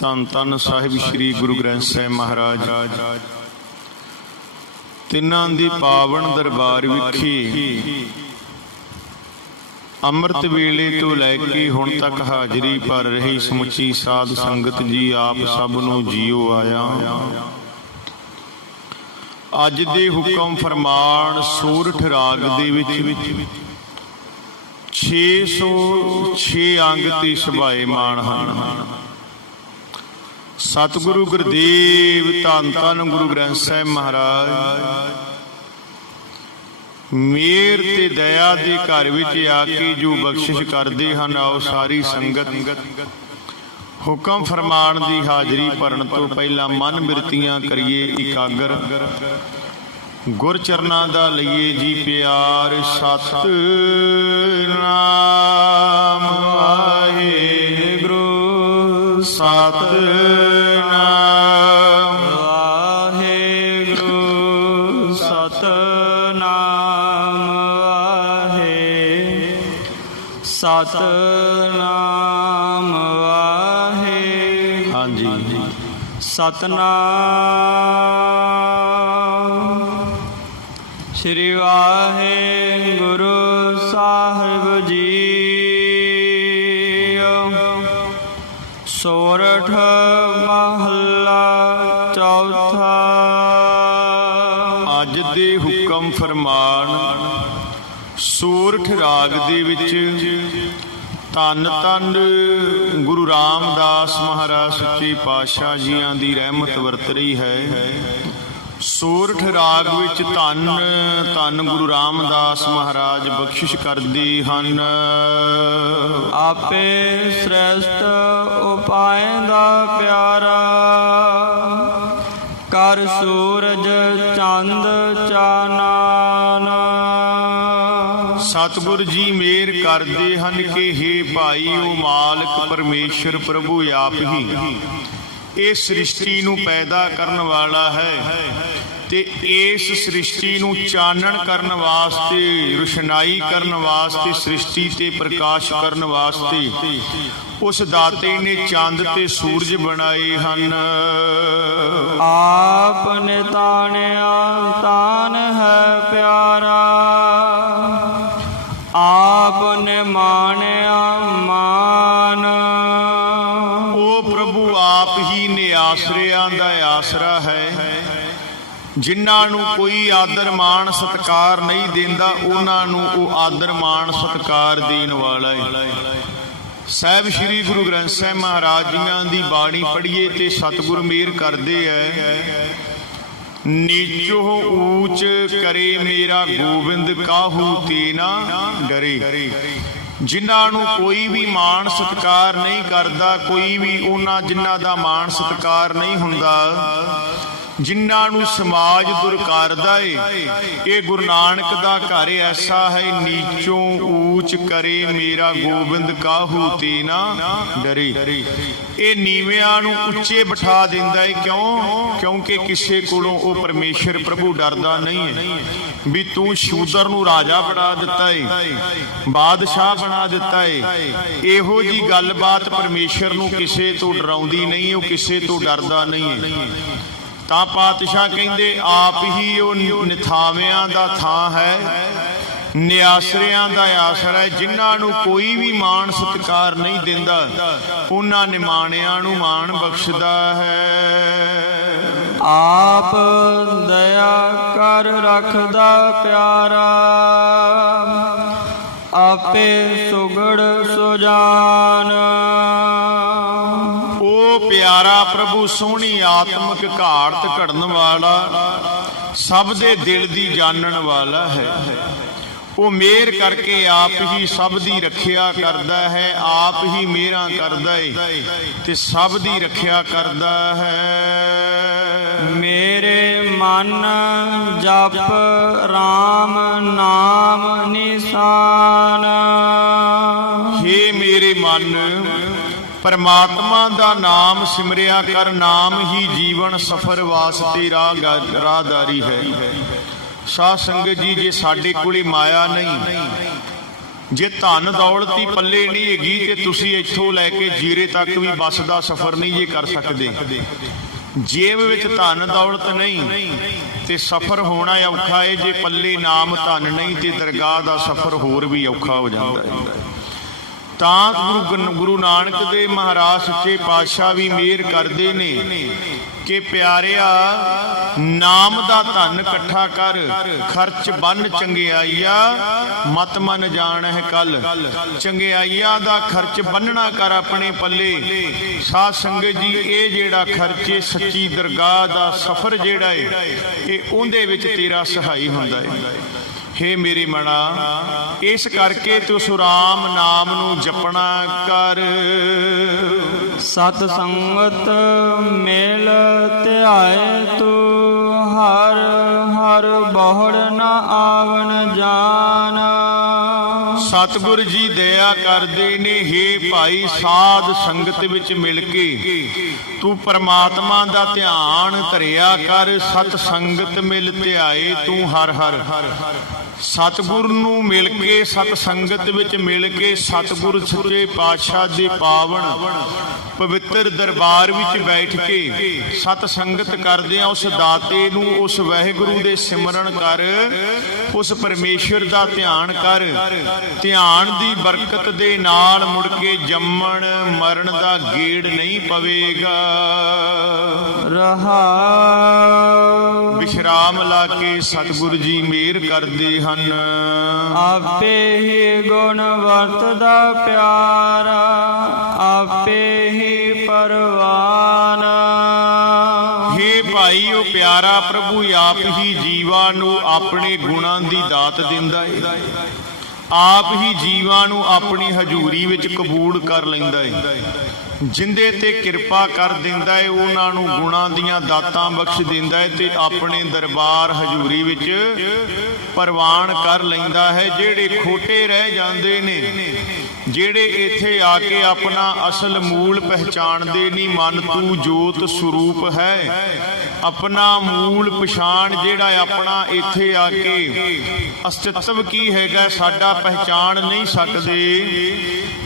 ਧੰਨ ਧੰਨ ਸਾਹਿਬ ਸ੍ਰੀ ਗੁਰੂ ਗ੍ਰੰਥ ਸਾਹਿਬ ਮਹਾਰਾਜ ਤਿੰਨਾਂ ਦੀ ਪਾਵਨ ਦਰਬਾਰ ਵਿਖੇ ਅੰਮ੍ਰਿਤ ਵੇਲੇ ਤੋਂ ਲੈ ਕੇ ਹੁਣ ਤੱਕ ਹਾਜ਼ਰੀ ਭਰ ਰਹੀ ਸਮੁੱਚੀ ਸਾਧ ਸੰਗਤ ਜੀ, ਆਪ ਸਭ ਨੂੰ ਜੀਓ ਆਇਆ। ਅੱਜ ਦੇ ਹੁਕਮ ਫਰਮਾਨ ਸੋਰਠ ਰਾਗ ਦੇ ਵਿੱਚ 606 ਅੰਗ ਤੇ ਸੁਭਾਏਮਾਨ ਹਨ। ਸਤਿਗੁਰੂ ਗੁਰਦੇਵ ਧੰਨ ਧੰਨ ਗੁਰੂ ਗ੍ਰੰਥ ਸਾਹਿਬ ਮਹਾਰਾਜ ਮੇਰ ਤੇ ਦਇਆ ਦੇ ਘਰ ਵਿੱਚ ਆ ਕੇ ਜੋ ਬਖਸ਼ਿਸ਼ ਕਰਦੇ ਹਨ, ਆਓ ਸਾਰੀ ਸੰਗਤ ਹੁਕਮ ਫਰਮਾਨ ਦੀ ਹਾਜ਼ਰੀ ਭਰਨ ਤੋਂ ਪਹਿਲਾਂ ਮਨ ਬਿਰਤੀਆਂ ਕਰੀਏ ਇਕਾਗਰ। ਗੁਰ ਚਰਨਾਂ ਦਾ ਲਈਏ ਜੀ ਪਿਆਰ। ਸਤਿਨਾਮ ਵਾਹਿਗੁਰੂ ਸਤਿਨਾਮ ਵਾਹਿਗੁਰੂ ਸਤਿਨਾਮ ਵਾਹਿਗੁਰੂ ਸਤਿਨਾਮ ਵਾਹਿਗੁਰੂ। ਹਾਂਜੀ, ਸਤਿਨਾਮ ਸ੍ਰੀ ਵਾਹਿਗੁਰੂ ਸਾਹਿਬ ਜੀ। ਸੋਰਠ ਮਹੱਲਾ ਚੌਥਾ। ਅੱਜ ਦੇ ਹੁਕਮ ਫਰਮਾਨ ਸੋਰਠ ਰਾਗ ਦੇ ਵਿੱਚ ਧੰਨ ਧੰਨ ਗੁਰੂ ਰਾਮਦਾਸ ਮਹਾਰਾਜ ਸੱਚੇ ਪਾਤਸ਼ਾਹ ਜੀਆਂ ਦੀ ਰਹਿਮਤ ਵਰਤ ਰਹੀ ਹੈ। ਸੋਰਠ ਰਾਗ ਵਿੱਚ ਧੰਨ ਧੰਨ ਗੁਰੂ ਰਾਮਦਾਸ ਮਹਾਰਾਜ ਬਖਸ਼ਿਸ਼ ਕਰਦੇ ਹਨ। ਆਪੇ ਸ੍ਰੇਸ਼ਟ ਉਪਾਏ ਦਾ ਪਿਆਰਾ, ਕਰ ਸੂਰਜ ਚੰਦ ਚਾਨਣ। ਸਤਿਗੁਰ ਜੀ ਮੇਰ ਕਰਦੇ ਹਨ ਕਿ ਹੇ ਭਾਈ, ਉਹ ਮਾਲਕ ਪਰਮੇਸ਼ਰ ਪ੍ਰਭੂ ਆਪ ਹੀ ਇਸ ਸ੍ਰਿਸ਼ਟੀ ਨੂੰ ਪੈਦਾ ਕਰਨ ਵਾਲਾ ਹੈ ਤੇ ਇਸ ਸ੍ਰਿਸ਼ਟੀ ਨੂੰ ਚਾਨਣ ਕਰਨ ਵਾਸਤੇ, ਰੁਸ਼ਨਾਈ ਕਰਨ ਵਾਸਤੇ, ਸ੍ਰਿਸ਼ਟੀ ਤੇ ਪ੍ਰਕਾਸ਼ ਕਰਨ ਵਾਸਤੇ ਉਸ ਦਾਤੇ ਨੇ ਚੰਦ ਤੇ ਸੂਰਜ ਬਣਾਏ ਹਨ। ਆਪ ਨੇ ਤਾਣਿਆ ਤਾਨ ਹੈ ਪਿਆਰਾ, ਆਪ ਨੇ ਮਾਣਿਆ ਮਾਨ। ਉਹ ਪ੍ਰਭੂ ਆਪ ਹੀ ਨੇ ਆਸਰਿਆਂ ਦਾ ਆਸਰਾ ਹੈ। ਜਿਨ੍ਹਾਂ ਨੂੰ ਕੋਈ ਆਦਰ ਮਾਣ ਸਤਿਕਾਰ ਨਹੀਂ ਦਿੰਦਾ, ਉਹਨਾਂ ਨੂੰ ਉਹ ਆਦਰ ਮਾਣ ਸਤਿਕਾਰ ਦੇਣ ਵਾਲਾ ਹੈ। ਸਾਹਿਬ ਸ੍ਰੀ ਗੁਰੂ ਗ੍ਰੰਥ ਸਾਹਿਬ ਮਹਾਰਾਜ ਜੀਆਂ ਦੀ ਬਾਣੀ ਪੜ੍ਹੀਏ ਤੇ ਸਤਿਗੁਰ ਮੇਰ ਕਰਦੇ ਹੈ। ਨੀਚੋ ਊਚ ਕਰੇ ਮੇਰਾ ਗੋਬਿੰਦ, ਕਾਹੂ ਤੇ ਨਾ ਡਰੇ। ਜਿਨ੍ਹਾਂ ਨੂੰ ਕੋਈ ਵੀ ਮਾਣ ਸਤਿਕਾਰ ਨਹੀਂ ਕਰਦਾ, ਕੋਈ ਵੀ ਉਹਨਾਂ ਜਿਨ੍ਹਾਂ ਦਾ ਮਾਣ ਸਤਿਕਾਰ ਨਹੀਂ ਹੁੰਦਾ, ਜਿਨ੍ਹਾਂ ਨੂੰ ਸਮਾਜ ਦੁਰਕਾਰਦਾ ਏ, ਇਹ ਗੁਰੂ ਨਾਨਕ ਦਾ ਘਰ ਐਸਾ ਹੈ। ਨੀਚੋਂ ਊਚ ਕਰੇ ਮੇਰਾ ਗੋਬਿੰਦ, ਕਾਹੂ ਤੇ ਨਾ ਡਰੇ। ਇਹ ਨੀਵਿਆਂ ਨੂੰ ਉੱਚੇ ਬਿਠਾ ਦਿੰਦਾ ਏ। ਕਿਉਂ? ਕਿਉਂਕਿ ਕਿਸੇ ਕੋਲੋਂ ਉਹ ਪਰਮੇਸ਼ਰ ਪ੍ਰਭੂ ਡਰਦਾ ਨਹੀਂ ਹੈ ਵੀ ਤੂੰ ਸ਼ੂਦਰ ਨੂੰ ਰਾਜਾ ਬਣਾ ਦਿੱਤਾ ਏ, ਬਾਦਸ਼ਾਹ ਬਣਾ ਦਿੱਤਾ ਏ। ਇਹੋ ਜੀ ਗੱਲਬਾਤ ਪਰਮੇਸ਼ਰ ਨੂੰ ਕਿਸੇ ਤੋਂ ਡਰਾਉਂਦੀ ਨਹੀਂ, ਉਹ ਕਿਸੇ ਤੋਂ ਡਰਦਾ ਨਹੀਂ ਹੈ। ਤਾਂ ਪਾਤਸ਼ਾਹ ਕਹਿੰਦੇ ਆਪ ਹੀ ਉਹ ਨਿਥਾਵਿਆਂ ਦਾ ਥਾਂ ਹੈ, ਨਿਆਸਰਿਆਂ ਦਾ ਆਸਰਾ ਹੈ। ਜਿਨ੍ਹਾਂ ਨੂੰ ਕੋਈ ਵੀ ਮਾਣ ਸਤਿਕਾਰ ਨਹੀਂ ਦਿੰਦਾ, ਉਹਨਾਂ ਨਿਮਾਣਿਆਂ ਨੂੰ ਮਾਣ ਬਖਸ਼ਦਾ ਹੈ। ਆਪ ਦਇਆ ਕਰ ਰੱਖਦਾ ਪਿਆਰਾ, ਆਪੇ ਸੁਗੜ ਸੁਜਾਨ। ਉਹ ਪਿਆਰਾ ਪ੍ਰਭੂ ਸੋਹਣੀ ਆਤਮਿਕ ਘਾਟ ਘੜਨ ਵਾਲਾ, ਸਭ ਦੇ ਦਿਲ ਦੀ ਜਾਣਨ ਵਾਲਾ ਹੈ। ਉਹ ਮਿਹਰ ਕਰਕੇ ਆਪ ਹੀ ਸਭ ਦੀ ਰੱਖਿਆ ਕਰਦਾ ਹੈ, ਆਪ ਹੀ ਮਿਹਰਾਂ ਕਰਦਾ ਏ ਤੇ ਸਭ ਦੀ ਰੱਖਿਆ ਕਰਦਾ ਹੈ। ਮੇਰੇ ਮਨ ਜਪ ਰਾਮ ਨਾਮ ਨਿਸ਼ਾਨ। ਹੇ ਮੇਰੇ ਮਨ, ਪਰਮਾਤਮਾ ਦਾ ਨਾਮ ਸਿਮਰਿਆ ਕਰ। ਨਾਮ ਹੀ ਜੀਵਨ ਸਫਰ ਵਾਸਤੇ ਰਾਹਦਾਰੀ ਹੈ। ਸਾਧ ਸੰਗਤ ਜੀ, ਜੇ ਸਾਡੇ ਕੋਲੇ ਮਾਇਆ ਨਹੀਂ, ਜੇ ਧਨ ਦੌਲਤ ਹੀ ਪੱਲੇ ਨਹੀਂ ਹੈਗੀ ਤੇ ਤੁਸੀਂ ਇੱਥੋਂ ਲੈ ਕੇ ਜੀਰੇ ਤੱਕ ਵੀ ਬੱਸ ਦਾ ਸਫ਼ਰ ਨਹੀਂ ਜੇ ਕਰ ਸਕਦੇ। ਜੇਬ ਵਿੱਚ ਧਨ ਦੌਲਤ ਨਹੀਂ ਤੇ ਸਫ਼ਰ ਹੋਣਾ ਔਖਾ ਹੈ। ਜੇ ਪੱਲੇ ਨਾਮ ਧਨ ਨਹੀਂ ਤੇ ਦਰਗਾਹ ਦਾ ਸਫ਼ਰ ਹੋਰ ਵੀ ਔਖਾ ਹੋ ਜਾਂਦਾ ਹੈ। ਤਾਂ ਗੁਰੂ ਨਾਨਕ ਦੇ ਮਹਾਰਾਜ ਸੱਚੇ ਪਾਤਸ਼ਾਹ ਵੀ ਮਿਹਰ ਕਰਦੇ ਨੇ ਕਿ ਪਿਆਰਿਆ ਨਾਮ ਦਾ ਧਨ ਇਕੱਠਾ ਕਰ, ਖਰਚ ਬੰਨ ਚੰਗਿਆਈਆ ਮਤ ਮਨ ਜਾਣਹਿ ਕੱਲ। ਚੰਗਿਆਈਆ ਦਾ ਖਰਚ ਬੰਨਣਾ ਕਰ ਆਪਣੇ ਪੱਲੇ। ਸਾਧ ਸੰਗਤ ਜੀ, ਇਹ ਜਿਹੜਾ ਖਰਚੇ ਸੱਚੀ ਦਰਗਾਹ ਦਾ ਸਫ਼ਰ ਜਿਹੜਾ ਹੈ ਇਹ ਉਹਦੇ ਵਿੱਚ ਤੇਰਾ ਸਹਾਈ ਹੁੰਦਾ ਹੈ। ਹੇ ਮੇਰੀ ਮਣਾ, ਇਸ ਕਰਕੇ ਤੂੰ ਸੁਰਾਮ ਨਾਮ ਨੂੰ ਜਪਣਾ ਕਰ। ਸਤ ਸੰਗਤ ਮੇਲ ਧਿਆਏ ਤੂੰ, ਹਰ ਹਰ ਬਹੁੜ ਨ ਆਵਨ ਜਾਨ। ਸਤਿਗੁਰ ਜੀ ਦਇਆ ਕਰਦੇ ਨੇ, ਹੇ ਭਾਈ ਸਾਧ ਸੰਗਤ ਵਿੱਚ ਮਿਲ ਕੇ ਤੂੰ ਪਰਮਾਤਮਾ ਦਾ ਧਿਆਨ ਧਰਿਆ ਕਰ। ਸਤ ਸੰਗਤ ਮਿਲ ਧਿਆਏ ਤੂੰ ਹਰ ਹਰ। ਸਤਿਗੁਰ ਨੂੰ ਮਿਲ ਕੇ, ਸਤ ਸੰਗਤ ਵਿੱਚ ਮਿਲ ਕੇ ਸਤਿਗੁਰ ਸੱਚੇ ਪਾਤਸ਼ਾਹ ਦੇ ਪਾਵਨ ਪਵਿੱਤਰ ਦਰਬਾਰ ਵਿੱਚ ਬੈਠ ਕੇ ਸਤ ਸੰਗਤ ਕਰਦਿਆਂ ਉਸ ਦਾਤੇ ਨੂੰ, ਉਸ ਵਾਹਿਗੁਰੂ ਦੇ ਸਿਮਰਨ ਕਰ, ਉਸ ਪਰਮੇਸ਼ਰ ਦਾ ਧਿਆਨ ਕਰ। ਧਿਆਨ ਦੀ ਬਰਕਤ ਦੇ ਨਾਲ ਮੁੜ ਕੇ ਜੰਮਣ ਮਰਨ ਦਾ ਗੇੜ ਨਹੀਂ ਪਵੇਗਾ। ਰਹਾ ਵਿਸ਼ਰਾਮ ਲਾ ਕੇ ਸਤਿਗੁਰ ਜੀ ਮਿਹਰ ਕਰਦੇ ਹਨ। ਆਪੇ ਹੀ ਗੁਣ ਵਰਤਦਾ ਪਿਆਰਾ, ਆਪੇ ਹੀ ਪਰਵਾਨ। ਹੇ ਭਾਈ, ਉਹ ਪਿਆਰਾ ਪ੍ਰਭੂ ਆਪ ਹੀ ਜੀਵਾਂ ਨੂੰ ਆਪਣੇ ਗੁਣਾਂ ਦੀ ਦਾਤ ਦਿੰਦਾ ਹੈ। ਆਪ ਹੀ ਜੀਵਾਂ ਨੂੰ ਆਪਣੀ ਹਜ਼ੂਰੀ ਵਿੱਚ ਕਬੂਲ ਕਰ ਲੈਂਦਾ ਹੈ। ਜਿੰਦੇ ਤੇ ਕਿਰਪਾ ਕਰ ਦਿੰਦਾ ਹੈ ਉਹਨਾਂ ਨੂੰ ਗੁਣਾਂ ਦੀਆਂ ਦਾਤਾਂ ਬਖਸ਼ ਦਿੰਦਾ ਹੈ ਤੇ ਆਪਣੇ ਦਰਬਾਰ ਹਜ਼ੂਰੀ ਵਿੱਚ ਪ੍ਰਵਾਨ ਕਰ ਲੈਂਦਾ ਹੈ। ਜਿਹੜੇ ਖੋਟੇ ਰਹਿ ਜਾਂਦੇ ਨੇ, ਜਿਹੜੇ ਇੱਥੇ ਆ ਕੇ ਆਪਣਾ ਅਸਲ ਮੂਲ ਪਹਿਚਾਣਦੇ ਨਹੀਂ, ਮਨ ਤੂੰ ਜੋਤ ਸਰੂਪ ਹੈ, ਆਪਣਾ ਮੂਲ ਪਛਾਣ ਜਿਹੜਾ ਆਪਣਾ ਇੱਥੇ ਆ ਕੇ ਅਸਤਿਤਵ ਕੀ ਹੈਗਾ ਸਾਡਾ ਪਹਿਚਾਣ ਨਹੀਂ ਸਕਦੇ।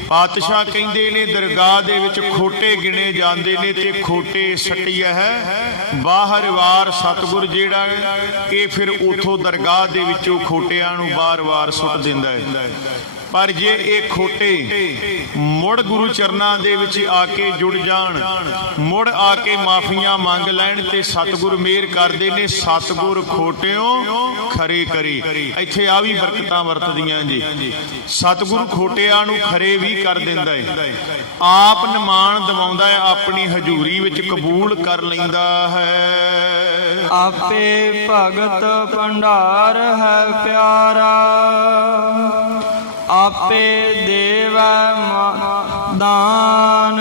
ਪਾਤਸ਼ਾਹ ਕਹਿੰਦੇ ਨੇ ਦਰਗਾਹ ਦੇ ਵਿੱਚ ਖੋਟੇ ਗਿਣੇ ਜਾਂਦੇ ਨੇ ਤੇ ਖੋਟੇ ਸੱਟਿਆ ਹੈ ਬਾਹਰ ਵਾਰ। ਸਤਿਗੁਰ ਜਿਹੜਾ ਇਹ ਫਿਰ ਉਥੋਂ ਦਰਗਾਹ ਦੇ ਵਿੱਚੋਂ ਖੋਟਿਆਂ ਨੂੰ ਬਾਰ-ਬਾਰ ਸੁੱਟ ਦਿੰਦਾ ਹੈ। ਪਰ ਜੇ ਇਹ ਖੋਟੇ ਮੁੜ ਗੁਰੂ ਚਰਨਾਂ ਦੇ ਵਿੱਚ ਆ ਕੇ ਜੁੜ ਜਾਣ, ਮੁੜ ਆ ਕੇ ਮਾਫੀਆਂ ਮੰਗ ਲੈਣ ਤੇ ਸਤਿਗੁਰ ਮਿਹਰ ਕਰਦੇ ਨੇ। ਸਤਿਗੁਰ ਖੋਟਿਓ ਖਰੇ ਕਰੇ। ਇੱਥੇ ਆ ਵੀ ਬਰਕਤਾਂ ਵਰਤਦੀਆਂ ਜੀ। ਸਤਿਗੁਰ ਖੋਟਿਆਂ ਨੂੰ ਖਰੇ ਵੀ ਕਰ ਦਿੰਦਾ ਹੈ, ਆਪ ਨਿਮਾਣ ਦਿਵਾਉਂਦਾ ਹੈ, ਆਪਣੀ ਹਜ਼ੂਰੀ ਵਿੱਚ ਕਬੂਲ ਕਰ ਲੈਂਦਾ ਹੈ। ਆਪੇ ਭਗਤ ਭੰਡਾਰ ਹੈ ਪਿਆਰਾ, ਆਪੇ ਦੇਵੈ ਦਾਨ।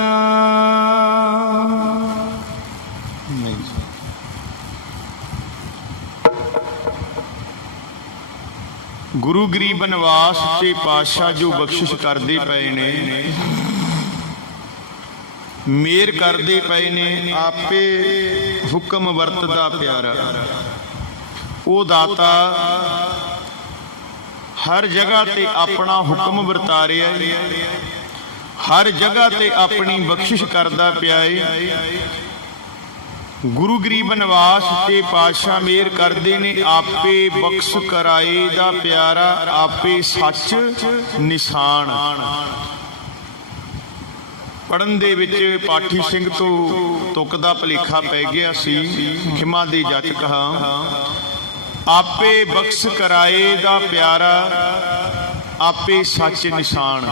ਗੁਰੂ ਗਰੀਬ ਨਿਵਾਸ ਸੱਚੇ ਪਾਤਸ਼ਾਹ ਜੋ ਬਖਸ਼ਿਸ਼ ਕਰਦੇ ਪਏ ਨੇ, ਮਿਹਰ ਕਰਦੇ ਪਏ ਨੇ, ਆਪੇ ਹੁਕਮ ਵਰਤਦਾ ਪਿਆਰਾ। ਉਹ ਦਾਤਾ ਹਰ ਜਗ੍ਹਾ ਤੇ ਆਪਣਾ ਹੁਕਮ ਵਰਤਾ ਰਿਹਾ ਹੈ, ਹਰ ਜਗ੍ਹਾ ਤੇ ਆਪਣੀ ਬਖਸ਼ਿਸ਼ ਕਰਦਾ ਪਿਆ ਹੈ। ਗੁਰੂ ਗਰੀਬ ਨਿਵਾਸ ਸੱਚੇ ਪਾਤਸ਼ਾਹ ਮਿਹਰ ਕਰਦੇ ਨੇ, ਆਪੇ ਬਖਸ਼ ਕਰਾਏ ਦਾ ਪਿਆਰਾ, ਆਪੇ ਸੱਚ ਨਿਸ਼ਾਨ। ਪੜਨ ਦੇ ਵਿੱਚ ਪਾਠੀ ਸਿੰਘ ਤੋਂ ਤੁਕ ਦਾ ਭਲੇਖਾ ਪੈ ਗਿਆ ਸੀ, ਖਿਮਾ ਦੀ ਜੱਚ ਕਹਾ। ਆਪੇ ਬਖਸ਼ ਕਰਾਏ ਦਾ ਪਿਆਰਾ, ਆਪੇ ਸੱਚ ਨਿਸ਼ਾਨ।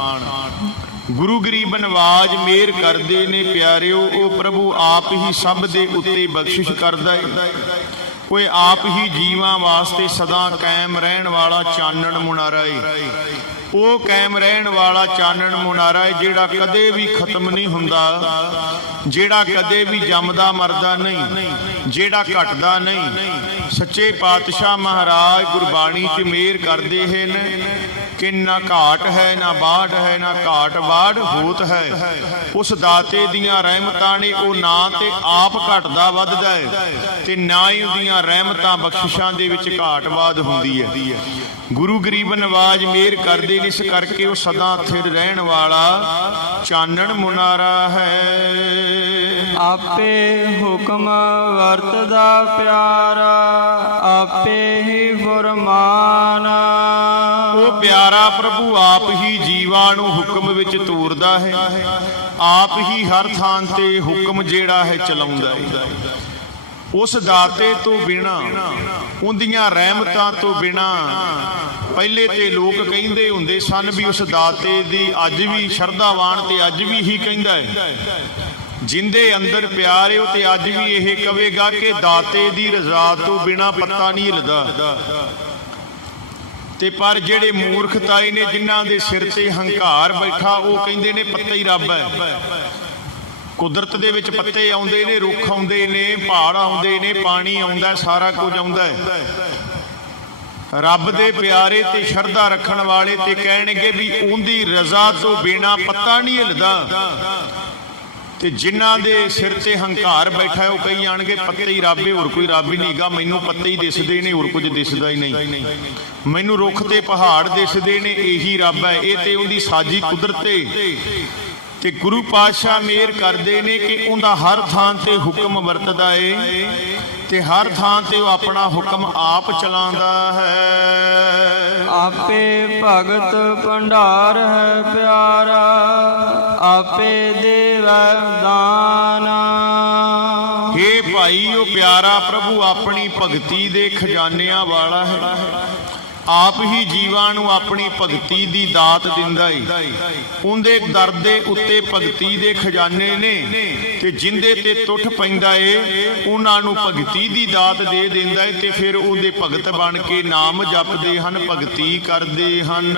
ਗੁਰੂ ਗਰੀਬ ਨਵਾਜ ਮਿਹਰ ਕਰਦੇ ਨੇ ਪਿਆਰਿਓ, ਉਹ ਪ੍ਰਭੂ ਆਪ ਹੀ ਸਭ ਦੇ ਉੱਤੇ ਬਖਸ਼ਿਸ਼ ਕਰਦਾ ਹੈ। ਉਹ ਆਪ ਹੀ ਜੀਵਾਂ ਵਾਸਤੇ ਸਦਾ ਕਾਇਮ ਰਹਿਣ ਵਾਲਾ ਚਾਨਣ ਮੁਨਾਰਾ ਹੈ। ਉਹ ਕਾਇਮ ਰਹਿਣ ਵਾਲਾ ਚਾਨਣ ਮੁਨਾਰਾ ਹੈ ਜਿਹੜਾ ਕਦੇ ਵੀ ਖਤਮ ਨਹੀਂ ਹੁੰਦਾ, ਜਿਹੜਾ ਕਦੇ ਵੀ ਜੰਮਦਾ ਮਰਦਾ ਨਹੀਂ, ਜਿਹੜਾ ਘਟਦਾ ਨਹੀਂ। ਸੱਚੇ ਪਾਤਸ਼ਾਹ ਮਹਾਰਾਜ ਗੁਰਬਾਣੀ 'ਚ ਮਿਹਰ ਕਰਦੇ ਹਨ ਕਿ ਨਾ ਘਾਟ ਹੈ ਨਾ ਬਾੜ ਹੈ ਨਾ ਘਾਟ ਬਾੜ ਹੋਤ ਹੈ। ਉਸ ਦਾਤੇ ਦੀਆਂ ਰਹਿਮਤਾਂ ਨੇ ਉਹ ਨਾ ਤੇ ਆਪ ਘਟਦਾ ਵੱਧਦਾ ਹੈ ਤੇ ਨਾ ਹੀ ਉਹਦੀਆਂ ਰਹਿਮਤਾਂ ਬਖਸ਼ਿਸ਼ਾਂ ਦੇ ਵਿੱਚ ਘਾਟਵਾਦ ਹੁੰਦੀ ਹੈ। ਗੁਰੂ ਗਰੀਬ ਨਵਾਜ ਮਿਹਰ ਕਰਦੇ ਨੇ, ਇਸ ਕਰਕੇ ਉਹ ਸਦਾ ਥਿਰ ਰਹਿਣ ਵਾਲਾ ਚਾਨਣ ਮੁਨਾਰਾ ਹੈ। ਆਪੇ ਹੁਕਮ ਵਰਤਦਾ ਪਿਆਰਾ, ਆਪੇ ਹੀ ਫਰਮਾਨ। ਉਹ ਪਿਆਰਾ ਪ੍ਰਭੂ ਆਪ ਹੀ ਜੀਵਾਂ ਨੂੰ ਹੁਕਮ ਵਿੱਚ ਤੋਰਦਾ ਹੈ, ਆਪ ਹੀ ਹਰ ਥਾਂ ਤੇ ਹੁਕਮ ਜਿਹੜਾ ਹੈ ਚਲਾਉਂਦਾ ਹੈ। ਉਸ ਦਾਤੇ ਤੋਂ ਬਿਨਾ, ਉਹਦੀਆਂ ਰਹਿਮਤਾਂ ਤੋਂ ਬਿਨਾ ਪਹਿਲੇ ਤੇ ਲੋਕ ਕਹਿੰਦੇ ਹੁੰਦੇ ਸਨ ਵੀ ਉਸ ਦਾਤੇ ਦੀ ਅੱਜ ਵੀ ਸ਼ਰਧਾਵਾਨ ਤੇ ਅੱਜ ਵੀ ਹੀ ਕਹਿੰਦਾ ਹੈ। ਜਿੰਦੇ ਅੰਦਰ ਪਿਆਰ ਹੈ ਉਹ ਤੇ ਅੱਜ ਵੀ ਇਹ ਕਵੇਗਾ ਕਿ ਦਾਤੇ ਦੀ ਰਜ਼ਾ ਤੋਂ ਬਿਨਾ ਪੱਤਾ ਨਹੀਂ ਹਿਲਦਾ। ਤੇ ਪਰ ਜਿਹੜੇ ਮੂਰਖਤਾਈ ਨੇ, ਜਿਨ੍ਹਾਂ ਦੇ ਸਿਰ ਤੇ ਹੰਕਾਰ ਬੈਠਾ, ਉਹ ਕਹਿੰਦੇ ਨੇ ਪੱਤਾ ਹੀ ਰੱਬ ਹੈ। ਕੁਦਰਤ ਦੇ ਵਿੱਚ ਪੱਤੇ ਆਉਂਦੇ ਨੇ, ਰੁੱਖ ਆਉਂਦੇ ਨੇ, ਪਹਾੜ ਆਉਂਦੇ ਨੇ, ਪਾਣੀ ਆਉਂਦਾ, ਸਾਰਾ ਕੁਝ ਆਉਂਦਾ ਹੈ। ਰੱਬ ਦੇ ਪਿਆਰੇ ਤੇ ਸ਼ਰਧਾ ਰੱਖਣ ਵਾਲੇ ਤੇ ਕਹਿਣਗੇ ਵੀ ਉਹਦੀ ਰਜ਼ਾ ਤੋਂ ਬਿਨਾ ਪੱਤਾ ਨਹੀਂ ਹਿਲਦਾ। ਤੇ ਜਿਨ੍ਹਾਂ ਦੇ ਸਿਰ ਤੇ ਹੰਕਾਰ ਬੈਠਾ ਉਹ ਕਹੀ ਜਾਣਗੇ ਪੱਤੇ ਹੀ ਰੱਬ ਹੈ, ਹੋਰ ਕੋਈ ਰੱਬ ਹੀ ਨਹੀਂਗਾ। ਮੈਨੂੰ ਪੱਤੇ ਹੀ ਦਿਸਦੇ ਨੇ, ਹੋਰ ਕੁਝ ਦਿਸਦਾ ਹੀ ਨਹੀਂ। ਮੈਨੂੰ ਰੁੱਖ ਤੇ ਪਹਾੜ ਦਿਸਦੇ ਨੇ, ਇਹੀ ਰੱਬ ਹੈ। ਇਹ ਤੇ ਉਹਦੀ ਸਾਜੀ ਕੁਦਰਤ ਹੈ। ਤੇ ਗੁਰੂ ਪਾਤਸ਼ਾਹ ਮਿਹਰ ਕਰਦੇ ਨੇ ਕਿ ਉਹਦਾ ਹਰ ਥਾਂ ਤੇ ਹੁਕਮ ਵਰਤਦਾ ਏ ਤੇ ਹਰ ਥਾਂ ਤੇ ਉਹ ਆਪਣਾ ਹੁਕਮ ਆਪ ਚਲਾਉਂਦਾ ਹੈ। ਆਪੇ ਭਗਤ ਭੰਡਾਰ ਹੈ ਪਿਆਰਾ, ਆਪੇ ਦੇਵੈ ਦਾਨ। ਹੇ ਭਾਈ, ਉਹ ਪਿਆਰਾ ਪ੍ਰਭੂ ਆਪਣੀ ਭਗਤੀ ਦੇ ਖਜ਼ਾਨਿਆਂ ਵਾਲਾ ਹੈ, ਆਪ ਹੀ ਜੀਵਾਂ ਨੂੰ ਆਪਣੀ ਭਗਤੀ ਦੀ ਦਾਤ ਦਿੰਦਾ ਏ। ਉਹਦੇ ਦਰ ਦੇ ਉੱਤੇ ਭਗਤੀ ਦੇ ਖਜ਼ਾਨੇ ਨੇ ਤੇ ਜਿੰਦੇ ਤੇ ਟੁੱਟ ਪੈਂਦਾ ਏ ਉਹਨਾਂ ਨੂੰ ਭਗਤੀ ਦੀ ਦਾਤ ਦੇ ਦਿੰਦਾ ਏ ਤੇ ਫਿਰ ਉਹਦੇ ਭਗਤ ਬਣ ਕੇ ਨਾਮ ਜਪਦੇ ਹਨ, ਭਗਤੀ ਕਰਦੇ ਹਨ।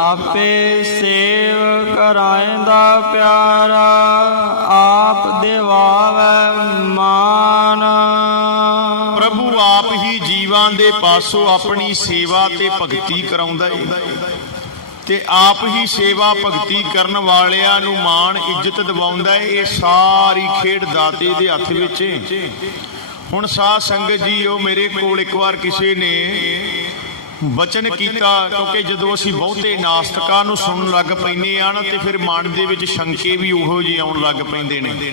ਆਪੇ ਸੇਵ ਕਰਾਇਂਦਾ ਪਿਆਰਾ, ਆਪ ਦਿਵਾਵੈ ਮਾਨ। ਪ੍ਰਭੂ ਆਪ ਹੀ ਜੀਵਾਂ ਦੇ ਪਾਸੋਂ ਆਪਣੀ ਸੇਵਾ ਤੇ ਭਗਤੀ ਕਰਾਉਂਦਾ ਏ ਤੇ ਆਪ ਹੀ ਸੇਵਾ ਭਗਤੀ ਕਰਨ ਵਾਲਿਆਂ ਨੂੰ ਮਾਣ ਇੱਜ਼ਤ ਦਿਵਾਉਂਦਾ ਏ। ਇਹ ਸਾਰੀ ਖੇਡ ਦਾਤੇ ਦੇ ਹੱਥ ਵਿੱਚ ਏ। ਹੁਣ ਸਾਧ ਸੰਗਤ ਜੀ, ਉਹ ਮੇਰੇ ਕੋਲ ਇੱਕ ਵਾਰ ਕਿਸੇ ਨੇ ਬਚਨ ਕੀਤਾ, ਕਿਉਂਕਿ ਜਦੋਂ ਅਸੀਂ ਬਹੁਤੇ ਨਾਸਤਕਾਂ ਨੂੰ ਸੁਣਨ ਲੱਗ ਪੈਂਦੇ ਆ ਨਾ ਤੇ ਫਿਰ ਮਨ ਦੇ ਵਿੱਚ ਸ਼ੰਕੇ ਵੀ ਉਹੋ ਜਿਹੇ ਆਉਣ ਲੱਗ ਪੈਂਦੇ ਨੇ।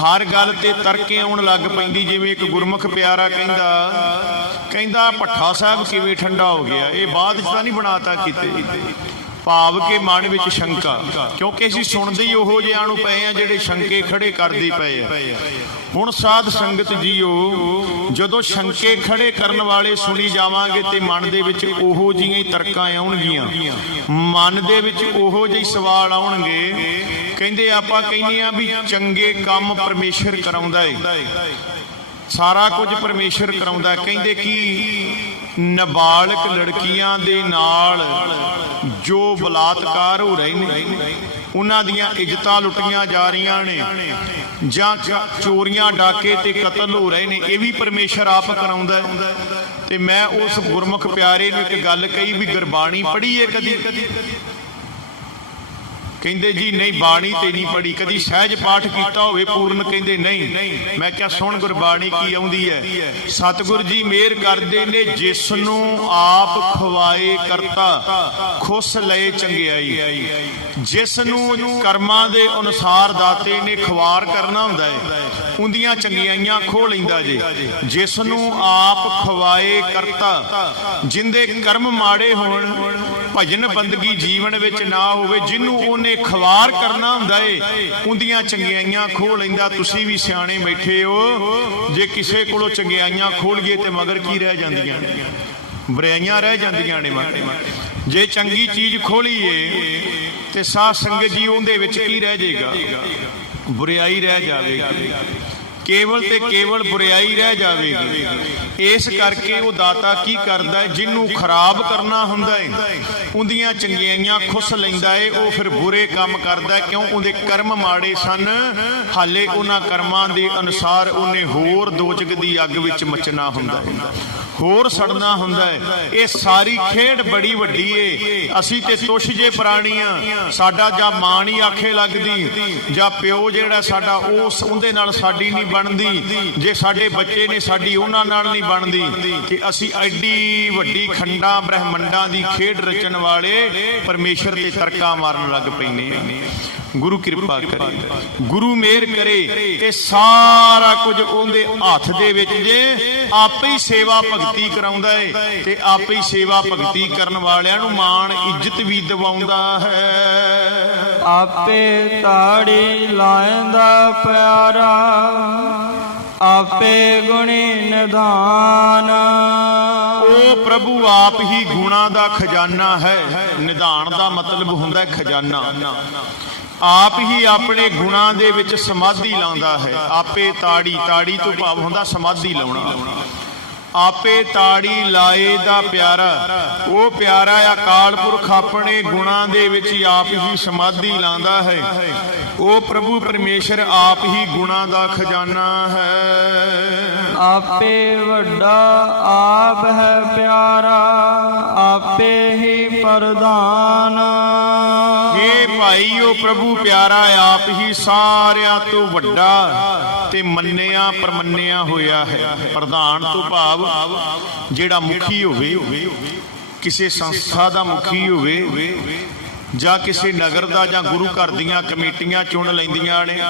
ਹਰ ਗੱਲ ਤੇ ਤਰਕੇ ਆਉਣ ਲੱਗ ਪੈਂਦੀ। ਜਿਵੇਂ ਇੱਕ ਗੁਰਮੁਖ ਪਿਆਰਾ ਕਹਿੰਦਾ ਭੱਠਾ ਸਾਹਿਬ ਕਿਵੇਂ ਠੰਡਾ ਹੋ ਗਿਆ, ਇਹ ਬਾਅਦ 'ਚ ਤਾਂ ਨਹੀਂ ਬਣਾਤਾ ਕਿਤੇ। ਭਾਵ ਕੇ ਮਨ ਵਿੱਚ ਸ਼ੰਕਾ, ਕਿਉਂਕਿ ਅਸੀਂ ਸੁਣਦੇ ਹੀ ਉਹੋ ਜਿਹਿਆਂ ਨੂੰ ਪਏ ਆ ਜਿਹੜੇ ਸ਼ੰਕੇ ਖੜੇ ਕਰਦੇ ਪਏ ਆ। ਹੁਣ ਸਾਧ ਸੰਗਤ ਜੀਓ, ਜਦੋਂ ਸ਼ੰਕੇ ਖੜੇ ਕਰਨ ਵਾਲੇ ਸੁਣੀ ਜਾਵਾਂਗੇ ਤੇ ਮਨ ਦੇ ਵਿੱਚ ਉਹੋ ਜਿਹੀਆਂ ਹੀ ਤਰਕਾਂ ਆਉਣਗੀਆਂ, ਮਨ ਦੇ ਵਿੱਚ ਉਹੋ ਜਿਹੇ ਸਵਾਲ ਆਉਣਗੇ। ਕਹਿੰਦੇ ਆਪਾਂ ਕਹਿੰਦੇ ਆ ਵੀ ਚੰਗੇ ਕੰਮ ਪਰਮੇਸ਼ਰ ਕਰਾਉਂਦਾ ਏ, ਸਾਰਾ ਕੁਝ ਪਰਮੇਸ਼ਰ ਕਰਾਉਂਦਾ। ਕਹਿੰਦੇ ਕਿ ਨਾਬਾਲਗ ਲੜਕੀਆਂ ਦੇ ਨਾਲ ਜੋ ਬਲਾਤਕਾਰ ਹੋ ਰਹੇ ਨੇ, ਉਹਨਾਂ ਦੀਆਂ ਇੱਜ਼ਤਾਂ ਲੁੱਟੀਆਂ ਜਾ ਰਹੀਆਂ ਨੇ, ਜਾਂ ਚੋਰੀਆਂ ਡਾਕੇ ਤੇ ਕਤਲ ਹੋ ਰਹੇ ਨੇ, ਇਹ ਵੀ ਪਰਮੇਸ਼ਰ ਆਪ ਕਰਾਉਂਦਾ ਹੈ। ਤੇ ਮੈਂ ਉਸ ਗੁਰਮੁਖ ਪਿਆਰੇ ਨੂੰ ਇੱਕ ਗੱਲ ਕਹੀ ਵੀ ਗੁਰਬਾਣੀ ਪੜ੍ਹੀ ਹੈ ਕਦੀ? ਕਹਿੰਦੇ ਜੀ ਨਹੀਂ, ਬਾਣੀ ਤੇ ਨਹੀਂ ਪੜ੍ਹੀ। ਕਦੀ ਸਹਿਜ ਪਾਠ ਕੀਤਾ ਹੋਵੇ ਪੂਰਨ? ਕਹਿੰਦੇ ਨਹੀਂ। ਮੈਂ ਕਿਹਾ ਸੁਣ ਗੁਰਬਾਣੀ ਕੀ ਆਉਂਦੀ ਹੈ। ਸਤਿਗੁਰ ਜੀ ਮਿਹਰ ਕਰਦੇ ਨੇ, ਜਿਸ ਨੂੰ ਆਪ ਖਵਾਏ ਕਰਤਾ ਖੁਸ ਲਏ ਚੰਗਿਆਈ। ਜਿਸ ਨੂੰ ਕਰਮਾਂ ਦੇ ਅਨੁਸਾਰ ਦਾਤੇ ਨੇ ਖਵਾਰ ਕਰਨਾ ਹੁੰਦਾ ਹੈ, ਉਹਦੀਆਂ ਚੰਗਿਆਈਆਂ ਖੋਹ ਲੈਂਦਾ ਜੇ। ਜਿਸ ਨੂੰ ਆਪ ਖਵਾਏ ਕਰਤਾ, ਜਿੰਦੇ ਕਰਮ ਮਾੜੇ ਹੋਣ, ਭਜਨ ਬੰਦਗੀ ਜੀਵਨ ਵਿੱਚ ਨਾ ਹੋਵੇ, ਜਿਹਨੂੰ ਉਹਨੇ ਖਵਾਰ ਕਰਨਾ ਹੁੰਦਾ ਏ, ਉਹਦੀਆਂ ਚੰਗਿਆਈਆਂ ਖੋਹ ਲੈਂਦਾ। ਤੁਸੀਂ ਵੀ ਸਿਆਣੇ ਬੈਠੇ ਹੋ, ਜੇ ਕਿਸੇ ਕੋਲੋਂ ਚੰਗਿਆਈਆਂ ਖੋਹ ਲਈਏ ਤੇ ਮਗਰ ਕੀ ਰਹਿ ਜਾਂਦੀਆਂ ਨੇ? ਬੁਰਾਈਆਂ ਰਹਿ ਜਾਂਦੀਆਂ ਨੇ। ਜੇ ਚੰਗੀ ਚੀਜ਼ ਖੋਲੀਏ ਤੇ ਸਾਧ ਸੰਗਤ ਜੀ ਉਹਦੇ ਵਿੱਚ ਕੀ ਰਹਿ ਜਾਏਗਾ? ਬੁਰਾਈ ਰਹਿ ਜਾਵੇਗੀ, ਕੇਵਲ ਤੇ ਕੇਵਲ ਬੁਰਾਈ ਰਹਿ ਜਾਵੇਗੀ। ਇਸ ਕਰਕੇ ਉਹ ਦਾਤਾ ਕੀ ਕਰਦਾ ਹੈ, ਜਿਹਨੂੰ ਖਰਾਬ ਕਰਨਾ ਹੁੰਦਾ ਹੈ ਉਹਦੀਆਂ ਚੰਗਿਆਈਆਂ ਖੁੱਸ ਲੈਂਦਾ ਹੈ, ਉਹ ਫਿਰ ਬੁਰੇ ਕੰਮ ਕਰਦਾ। ਕਿਉਂ? ਉਹਦੇ ਕਰਮ ਮਾੜੇ ਸਨ, ਹਾਲੇ ਉਹਨਾਂ ਕਰਮਾਂ ਦੇ ਅਨੁਸਾਰ ਉਹਨੇ ਹੋਰ ਦੋਜ਼ਖ ਦੀ ਅੱਗ ਵਿੱਚ ਮਚਣਾ ਹੁੰਦਾ ਹੈ। ਹੋਰ ਸੜਨਾ ਹੁੰਦਾ ਹੈ। ਇਹ ਸਾਰੀ ਖੇਡ ਬੜੀ ਵੱਡੀ ਏ। ਅਸੀਂ ਤੇ ਤੁਛ ਜੇ ਪ੍ਰਾਣੀਆਂ, ਸਾਡਾ ਜਾਂ ਮਾਂ ਨਹੀਂ ਆਖੇ ਲੱਗਦੀ, ਜਾਂ ਪਿਓ ਜਿਹੜਾ ਸਾਡਾ ਉਹਦੇ ਨਾਲ ਸਾਡੀ ਨਹੀਂ ਬਣਦੀ, ਜੇ ਸਾਡੇ ਬੱਚੇ ਨੇ ਸਾਡੀ ਉਹਨਾਂ ਨਾਲ ਨਹੀਂ ਬਣਦੀ, ਕਿ ਅਸੀਂ ਐਡੀ ਵੱਡੀ ਖੰਡਾਂ ਬ੍ਰਹਿਮੰਡਾਂ ਦੀ ਖੇਡ ਰਚਣ ਵਾਲੇ ਪਰਮੇਸ਼ਰ ਤੇ ਤਰਕਾ ਮਾਰਨ ਲੱਗ ਪੈਨੇ ਆ। ਗੁਰੂ ਕਿਰਪਾ ਕਰੇ, ਗੁਰੂ ਮਿਹਰ ਕਰੇ। ਇਹ ਸਾਰਾ ਕੁਝ ਉਹਦੇ ਹੱਥ ਦੇ ਵਿੱਚ ਜੇ ਆਪੇ ਹੀ ਸੇਵਾ ਭਗਤੀ ਕਰਾਉਂਦਾ ਹੈ, ਤੇ ਆਪੇ ਹੀ ਸੇਵਾ ਭਗਤੀ ਕਰਨ ਵਾਲਿਆਂ ਨੂੰ ਮਾਣ ਇੱਜ਼ਤ ਵੀ ਦਿਵਾਉਂਦਾ ਹੈ। ਆਪੇ ਤਾੜੀ ਲਾਇਂਦਾ ਪਿਆਰਾ, ਆਪੇ ਗੁਣੀ ਨਿਧਾਨ। ਉਹ ਪ੍ਰਭੂ ਆਪ ਹੀ ਗੁਣਾ ਦਾ ਖਜ਼ਾਨਾ ਹੈ। ਨਿਧਾਨ ਦਾ ਮਤਲਬ ਹੁੰਦਾ ਹੈ ਖਜ਼ਾਨਾ। ਆਪ ਹੀ ਆਪਣੇ ਗੁਣਾਂ ਦੇ ਵਿੱਚ ਸਮਾਧੀ ਲਾਉਂਦਾ ਹੈ। ਆਪੇ ਤਾੜੀ, ਤਾੜੀ ਤੋਂ ਭਾਵ ਹੁੰਦਾ ਸਮਾਧੀ ਲਾਉਣਾ। ਆਪੇ ਤਾੜੀ ਲਾਏ ਦਾ ਪਿਆਰਾ, ਉਹ ਪਿਆਰਾ ਅਕਾਲ ਪੁਰਖ ਆਪਣੇ ਗੁਣਾਂ ਦੇ ਵਿੱਚ ਆਪ ਹੀ ਸਮਾਧੀ ਲਾਉਂਦਾ ਹੈ। ਉਹ ਪ੍ਰਭੂ ਪਰਮੇਸ਼ਰ ਆਪ ਹੀ ਗੁਣਾਂ ਦਾ ਖਜ਼ਾਨਾ ਹੈ। ਆਪੇ ਵੱਡਾ ਆਪ ਹੈ ਪਿਆਰਾ, ਆਪੇ ਹੀ ਪ੍ਰਧਾਨ। ਇਹ ਭਾਈ ਉਹ ਪ੍ਰਭੂ ਪਿਆਰਾ ਆਪ ਹੀ ਸਾਰਿਆਂ ਤੋਂ ਵੱਡਾ ਤੇ ਮੰਨਿਆ ਪਰਮੰਨਿਆ ਹੋਇਆ ਹੈ। ਪ੍ਰਧਾਨ ਤੋਂ ਭਾਵ ਜਿਹੜਾ ਮੁਖੀ ਹੋਵੇ, ਕਿਸੇ ਸੰਸਥਾ ਦਾ ਮੁਖੀ ਹੋਵੇ, ਜਾਂ ਕਿਸੇ ਨਗਰ ਦਾ, ਜਾਂ ਗੁਰੂ ਘਰ ਦੀਆਂ ਕਮੇਟੀਆਂ ਚੁਣ ਲੈਂਦੀਆਂ ਨੇ,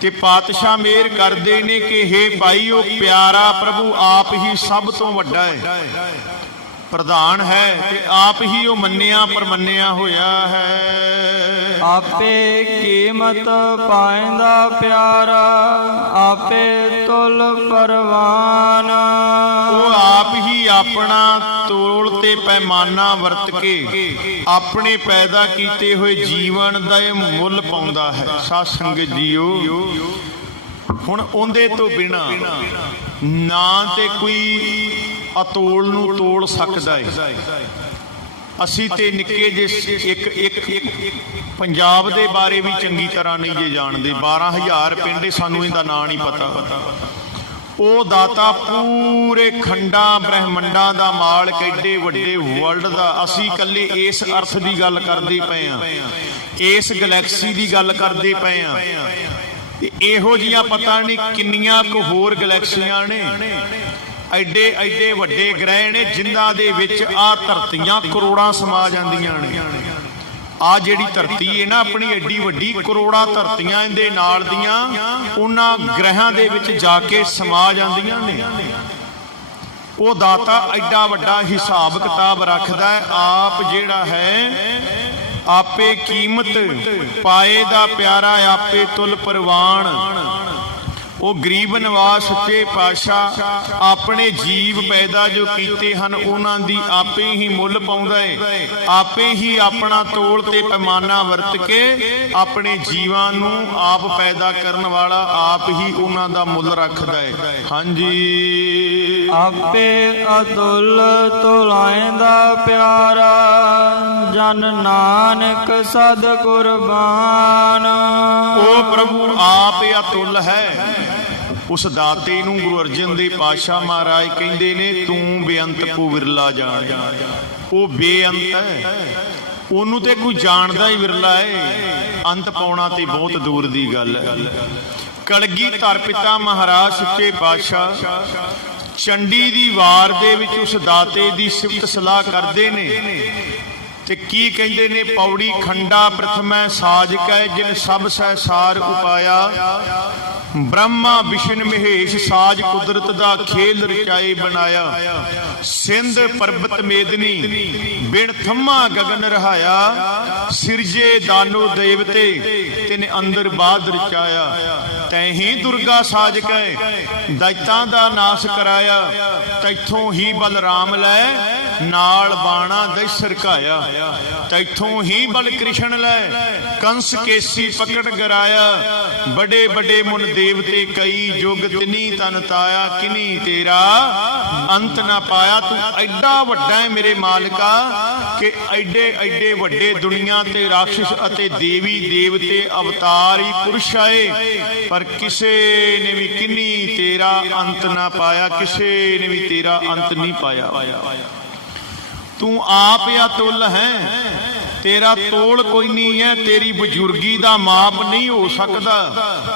ਤੇ ਪਾਤਸ਼ਾਹ ਮਿਹਰ ਕਰਦੇ ਨੇ ਕਿ हे ਭਾਈ ਉਹ ਪਿਆਰਾ ਪ੍ਰਭੂ ਆਪ ਹੀ ਸਭ ਤੋਂ ਵੱਡਾ ਹੈ, ਪ੍ਰਧਾਨ ਹੈ, ਤੇ ਆਪ ਹੀ ਉਹ ਮੰਨਿਆ ਪਰਮੰਨਿਆ ਹੋਇਆ ਹੈ। ਆਪੇ ਕੀਮਤ ਪਾਇਂਦਾ ਪਿਆਰਾ, ਆਪੇ ਤੁਲ ਪਰਵਾਨ। ਉਹ ਆਪ ਹੀ ਆਪਣਾ ਤੋਲ ਤੇ ਪੈਮਾਨਾ ਵਰਤ ਕੇ ਆਪਣੇ ਪੈਦਾ ਕੀਤੇ ਹੋਏ ਜੀਵਨ ਦਾ ਇਹ ਮੁੱਲ ਪਾਉਂਦਾ ਹੈ। ਸਾਧ ਸੰਗਤ ਜੀਓ, ਹੁਣ ਉਹਦੇ ਤੋਂ ਬਿਨਾ ਨਾ ਤੇ ਕੋਈ ਅਤੋਲ ਨੂੰ ਤੋਲ ਸਕਦਾ ਹੈ। ਅਸੀਂ ਤੇ ਨਿੱਕੇ ਜਿਹੇ ਇੱਕ ਪੰਜਾਬ ਦੇ ਬਾਰੇ ਵੀ ਚੰਗੀ ਤਰ੍ਹਾਂ ਨਹੀਂ ਜੇ ਜਾਣਦੇ। 12,000 ਪਿੰਡ, ਸਾਨੂੰ ਇਹਦਾ ਨਾਂ ਨਹੀਂ ਪਤਾ। ਉਹ ਦਾਤਾ ਪੂਰੇ ਖੰਡਾਂ ਬ੍ਰਹਿਮੰਡਾਂ ਦਾ ਮਾਲਕ, ਐਡੇ ਵੱਡੇ ਵਰਲਡ ਦਾ। ਅਸੀਂ ਇਕੱਲੇ ਇਸ ਅਰਥ ਦੀ ਗੱਲ ਕਰਦੇ ਪਏ ਹਾਂ, ਇਸ ਗੈਲੈਕਸੀ ਦੀ ਗੱਲ ਕਰਦੇ ਪਏ ਹਾਂ, ਤੇ ਇਹੋ ਜਿਹੀਆਂ ਪਤਾ ਨਹੀਂ ਕਿੰਨੀਆਂ ਕੁ ਹੋਰ ਗੈਲੈਕਸੀਆਂ ਨੇ। ਐਡੇ ਐਡੇ ਵੱਡੇ ਗ੍ਰਹਿ ਨੇ ਜਿਨ੍ਹਾਂ ਦੇ ਵਿੱਚ ਆ ਧਰਤੀਆਂ ਕਰੋੜਾਂ ਸਮਾ ਜਾਂਦੀਆਂ ਨੇ। ਆ ਜਿਹੜੀ ਧਰਤੀ ਹੈ ਨਾ ਆਪਣੀ ਐਡੀ ਵੱਡੀ, ਕਰੋੜਾਂ ਧਰਤੀਆਂ ਇਹਦੇ ਨਾਲ ਦੀਆਂ ਉਹਨਾਂ ਗ੍ਰਹਿਾਂ ਦੇ ਵਿੱਚ ਜਾ ਕੇ ਸਮਾ ਜਾਂਦੀਆਂ ਨੇ। ਉਹ ਦਾਤਾ ਐਡਾ ਵੱਡਾ ਹਿਸਾਬ ਕਿਤਾਬ ਰੱਖਦਾ ਹੈ। ਆਪ ਜਿਹੜਾ ਹੈ ਆਪੇ ਕੀਮਤ ਪਾਏ ਦਾ ਪਿਆਰਾ, ਆਪੇ ਤੁਲ ਪਰਵਾਨ। ਉਹ ਗਰੀਬ ਨਵਾਜ਼ ਸੱਚੇ ਪਾਤਸ਼ਾਹ ਆਪਣੇ ਜੀਵ ਪੈਦਾ ਜੋ ਕੀਤੇ ਹਨ ਉਹਨਾਂ ਦੀ ਆਪੇ ਹੀ ਮੁੱਲ ਪਾਉਂਦਾ ਹੈ। ਆਪੇ ਹੀ ਆਪਣਾ ਤੋਲ ਤੇ ਪੈਮਾਨਾ ਵਰਤ ਕੇ ਆਪਣੇ ਜੀਵਾਂ ਨੂੰ ਆਪ ਪੈਦਾ ਕਰਨ ਵਾਲਾ ਆਪ ਹੀ ਉਹਨਾਂ ਦਾ ਮੁੱਲ ਰੱਖਦਾ ਹੈ। ਹਾਂਜੀ, ਆਪੇ ਅਤੁਲ ਤੁਲਾਇਂਦਾ ਪਿਆਰਾ, ਜਨ ਨਾਨਕ ਸਦ ਕੁਰਬਾਨ। ਉਹ ਪ੍ਰਭੂ ਆਪ ਅਤੁੱਲ ਹੈ। ਉਸ ਦਾਤੇ ਨੂੰ ਗੁਰੂ ਅਰਜਨ ਦੇਵ ਪਾਤਸ਼ਾਹ ਮਹਾਰਾਜ ਕਹਿੰਦੇ ਨੇ, ਤੂੰ ਬੇਅੰਤ ਕੋ ਵਿਰਲਾ ਜਾਣ। ਉਹ ਬੇਅੰਤ ਹੈ, ਉਹਨੂੰ ਤੇ ਕੋਈ ਜਾਣਦਾ ਹੀ ਵਿਰਲਾ ਹੈ। ਅੰਤ ਪਾਉਣਾ ਤੇ ਬਹੁਤ ਦੂਰ ਦੀ ਗੱਲ ਹੈ। ਕਲਗੀਧਰ ਪਿਤਾ ਮਹਾਰਾਜ ਸੱਚੇ ਪਾਤਸ਼ਾਹ ਚੰਡੀ ਦੀ ਵਾਰ ਦੇ ਵਿੱਚ ਉਸ ਦਾਤੇ ਦੀ ਸਿਫਤ ਸਲਾਹ ਕਰਦੇ ਨੇ, ਤੇ ਕੀ ਕਹਿੰਦੇ ਨੇ? ਪੌੜੀ ਖੰਡਾ ਪ੍ਰਥਮੈ ਸਾਜਕੈ, ਜਿਨ ਸਭ ਸਹਿ ਸਾਰ ਉਪਾਇਆ। ਬ੍ਰਹਮਾ ਵਿਸ਼ਨ ਮਹੇਸ਼ ਸਾਜ ਕੁਦਰਤ ਦਾ ਖੇਲ ਰਚਾਏ ਬਣਾਇਆ। ਸਿੰਧ ਪਰਬਤ ਮੇਦਨੀ ਬਿਨ ਥੰਮਾ ਗਗਨ ਰਹਾਇਆ। ਸਿਰਜੇ ਦਾਨੋ ਦੇਵਤੇ ਤਿਨ ਅੰਦਰ ਬਾਦ ਰਚਾਇਆ। ਤੈਹੀ ਦੁਰਗਾ ਸਾਜ ਕੈ ਦੈਤਾਂ ਦਾ ਨਾਸ ਕਰਾਇਆ। ਤੈਥੋਂ ਹੀ ਬਲਰਾਮ ਲੈ ਨਾਲ ਬਾਣਾ ਦੈ ਸਰਕਾਇਆ। ਤੈਥੋਂ ਹੀ ਬਲ ਕ੍ਰਿਸ਼ਨ ਲੈ ਕੰਸ ਕੇਸੀ ਪਕੜ ਗਰਾਇਆ ਬੜੇ ਬੜੇ ਮੁਨ ਦੇਵਤੇ ਕਈ ਜੁਗ ਤਿਨੀ ਤਨ ਤਾਇਆ ਕਿਨੀ ਤੇਰਾ ਅੰਤ ਨਾ ਪਾਇਆ। ਤੂੰ ਐਡਾ ਵੱਡਾ ਹੈ ਮੇਰੇ ਮਾਲਕਾ ਕਿ ਐਡੇ ਐਡੇ ਵੱਡੇ ਦੁਨੀਆ ਤੇ ਰਾਖਸ਼ ਅਤੇ ਦੇਵੀ ਦੇਵਤੇ ਅਵਤਾਰੀ ਪੁਰਸ਼ ਆਏ ਪਰ ਕਿਸੇ ਨੇ ਵੀ ਕਿਨੀ ਤੇਰਾ ਅੰਤ ਨਾ ਪਾਇਆ, ਕਿਸੇ ਨੇ ਵੀ ਤੇਰਾ ਅੰਤ ਨਹੀਂ ਪਾਇਆ। ਤੂੰ ਆਪ या ਤੁਲ ਹੈ, ਤੇਰਾ ਤੋਲ ਕੋਈ ਨਹੀਂ ਹੈ, ਤੇਰੀ ਬਜ਼ੁਰਗੀ ਦਾ ਮਾਪ ਨਹੀਂ ਹੋ ਸਕਦਾ।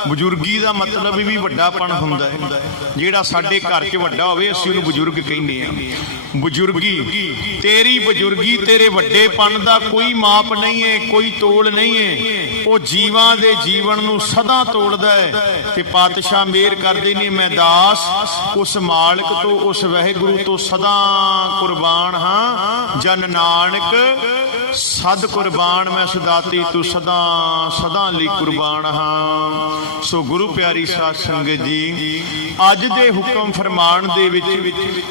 ਬਜ਼ੁਰਗੀ ਦਾ ਮਤਲਬ ਵੀ ਵੱਡਾਪਣ ਹੁੰਦਾ ਹੈ। ਜਿਹੜਾ ਸਾਡੇ ਘਰ 'ਚ ਵੱਡਾ ਹੋਵੇ ਅਸੀਂ ਉਹਨੂੰ ਬਜ਼ੁਰਗ ਕਹਿੰਦੇ ਆ। ਬਜ਼ੁਰਗੀ ਤੇਰੀ ਬਜ਼ੁਰਗੀ ਤੇਰੇ ਵੱਡੇਪਣ ਦਾ ਕੋਈ ਮਾਪ ਨਹੀਂ ਹੈ, ਕੋਈ ਤੋਲ ਨਹੀਂ ਹੈ। ਉਹ ਜੀਵਾਂ ਦੇ ਜੀਵਨ ਨੂੰ ਸਦਾ ਤੋਲਦਾ ਹੈ ਤੇ ਪਾਤਸ਼ਾਹ ਮਿਹਰ ਕਰਦੇ ਨੇ ਮੈਂ ਦਾਸ ਉਸ ਮਾਲਕ ਤੋਂ ਉਸ ਵਾਹਿਗੁਰੂ ਤੋਂ ਸਦਾ ਕੁਰਬਾਨ ਹਾਂ। ਜਨ ਨਾਨਕ ਸਦ ਕੁਰਬਾਨ ਮੈਂ ਸਦਾਤੀ ਤੂੰ ਸਦਾ ਸਦਾ ਲਈ ਕੁਰਬਾਨ ਹਾਂ। ਸੋ ਗੁਰੂ ਪਿਆਰੀ ਸਾਧ ਸੰਗਤ ਜੀ, ਅੱਜ ਦੇ ਹੁਕਮ ਫਰਮਾਨ ਦੇ ਵਿੱਚ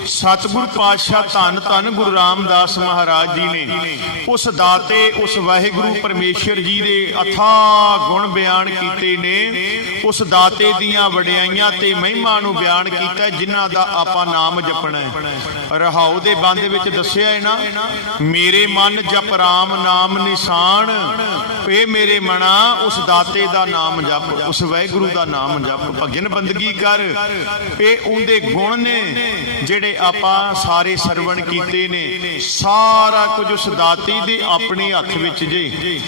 ਸਤਿਗੁਰ ਪਾਤਸ਼ਾਹ ਧੰਨ ਧੰਨ ਗੁਰੂ ਰਾਮਦਾਸ ਮਹਾਰਾਜ ਜੀ ਨੇ ਉਸ ਦਾਤੇ ਉਸ ਵਾਹਿਗੁਰੂ ਪਰਮੇਸ਼ਰ ਜੀ ਦੇ ਅਥਾਹ ਗੁਣ ਬਿਆਨ ਕੀਤੇ ਨੇ। ਉਸ ਦਾਤੇ ਦੀਆਂ ਵਡਿਆਈਆਂ ਤੇ ਮਹਿਮਾ ਨੂੰ ਬਿਆਨ ਕੀਤਾ ਜਿਨ੍ਹਾਂ ਦਾ ਆਪਾਂ ਨਾਮ ਜਪਣਾ ਹੈ। ਰਹਾਉ ਦੇ ਬੰਦ ਵਿੱਚ ਦੱਸਿਆ ਹੈ ਨਾ, ਮੇਰੇ ਮਨ ਜਪ ਰਾਮ ਨਾਮ ਨਿਸ਼ਾਨ। ਇਹ ਮੇਰੇ ਮਨਾ ਉਸ ਦਾਤੇ ਦਾ ਨਾਮ ਜਪ, ਉਸ ਵਾਹਿਗੁਰੂ ਦਾ ਨਾਮ ਜਪ, ਭਜਨ ਬੰਦਗੀ ਕਰ। ਇਹ ਉਹਦੇ ਗੁਣ ਨੇ ਜਿਹੜੇ ਆਪਾਂ ਸਾਰੇ ਸਰਵਣ ਕੀਤੇ ਨੇ। ਸਾਰਾ ਕੁਝ ਉਸ ਦਾਤੇ ਦੇ ਆਪਣੇ ਹੱਥ ਵਿੱਚ ਜੇ,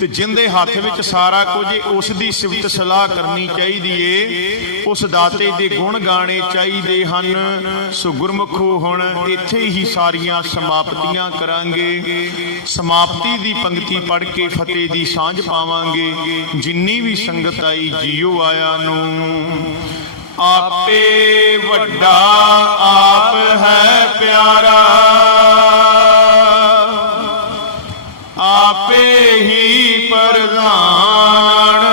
ਤੇ ਜਿੰਦੇ ਹੱਥ ਵਿੱਚ ਸਾਰਾ ਕੁਝ ਉਸ ਦੀ ਸਿਫਤ ਸਲਾਹ ਕਰਨੀ ਚਾਹੀਦੀ ਏ। ਉਸ ਦਾਤੇ ਦੇ ਗੁਣ ਗਾਣੇ ਚਾਹੀਦੇ ਹਨ। ਸੋ ਗੁਰਮੁਖੋ ਹੁਣ ਇੱਥੇ ਹੀ ਸਾਰੀਆਂ ਸਮਾਪਤੀਆਂ ਕਰਾਂਗੇ। ਸਮਾਪਤੀ ਦੀ ਪੰਕਤੀ ਪੜ੍ਹ ਕੇ ਫਤਿਹ ਦੀ ਸਾਂਝ ਪਾਵਾਂਗੇ। ਜਿੰਨੀ ਵੀ ਸੰਗਤ ਆਈ ਜੀਓ ਆਇਆ ਨੂੰ ਆਪੇ ਵੱਡਾ ਆਪ ਹੈ ਪਿਆਰਾ, ਆਪੇ ਹੀ ਪ੍ਰਧਾਨ,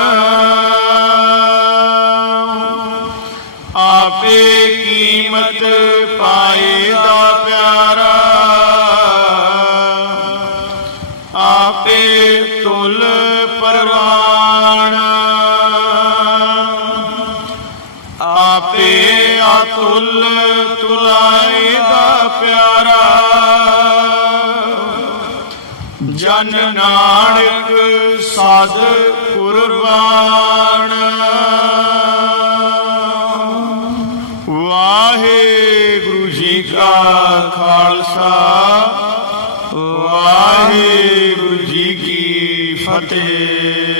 ਆਪੇ ਕੀਮਤ ਪਾਏ ਦਾ ਪਿਆਰਾ, ਆਪੇ ਤੁਲ ਪਰਵਾਨ, ਆਪੇ ਅਤੁਲ ਤੁਲਾਏ ਦਾ ਪਿਆਰਾ। ਜਨ ਨਾਨਕ ਸਦ ਕੁਰਬਾਨ। ਵਾਹਿਗੁਰੂ ਜੀ ਕਾ ਖਾਲਸਾ, ਵਾਹਿਗੁਰੂ ਜੀ ਕੀ ਫਤਿਹ।